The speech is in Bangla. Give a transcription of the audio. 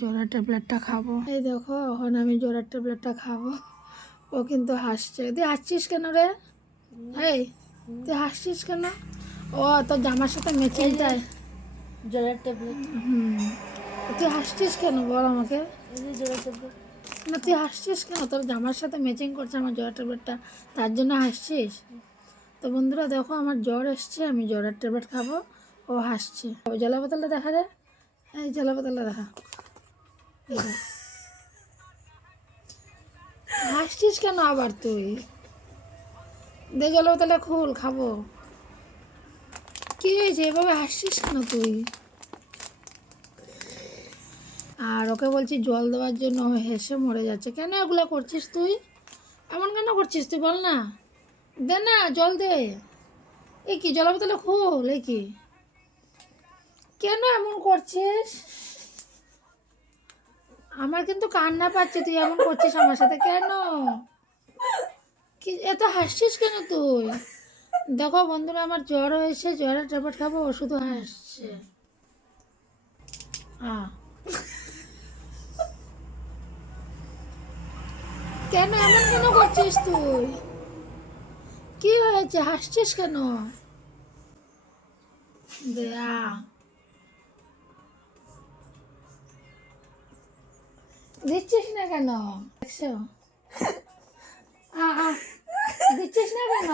জ্বরের ট্যাবলেটটা খাবো। এই দেখো এখন আমি জ্বরের ট্যাবলেটটা খাবো। ও কিন্তু হাসছে। তুই হাসছিস কেন রে? এই তুই হাসছিস কেন? ও তোর জামার সাথে ম্যাচিংটাই জ্বরের ট্যাবলেট। তুই হাসছিস কেন বল আমাকে? এই যে জ্বরের ট্যাবলেট। না তুই হাসছিস কেন? তোর জামার সাথে ম্যাচিং করছে আমার জ্বরের ট্যাবলেটটা, তার জন্য হাসছিস? তো বন্ধুরা দেখো আমার জ্বর এসছে, আমি জ্বরের ট্যাবলেট খাবো, ও হাসছে। ওই জলা বোতলটা দেখা রে, এই জলা বোতলটা দেখা। এই দেখ। হাসছিস কেন আবার তুই? দে জলা বোতলটা খুল, খাবো। কি হয়েছে এভাবে হাসছিস কেন তুই? আর ওকে বলছি জল দেওয়ার জন্য, ও হেসে মরে যাচ্ছে। কেন এগুলো করছিস তুই? এমন কেন করছিস তুই বল না? দে না জল দে। এই কি জলা বোতলে খোল, এই কি কেন এমন করছিস? আমার কিন্তু কান্না পাচ্ছে, তুই এমন করছিস আমার সাথে কেন? কি এত হাসছিস কেন তুই? দেখো বন্ধুরা আমার জ্বর হয়েছে, জ্বরের ট্যাবলেট খাবো, ও শুধু হাসছে। কেন এমন কেন করছিস তুই? কি হয়েছে হাসছিস কেন? দেয়া দিচ্ছিস না কেন? দেখছো দিচ্ছিস না কেন?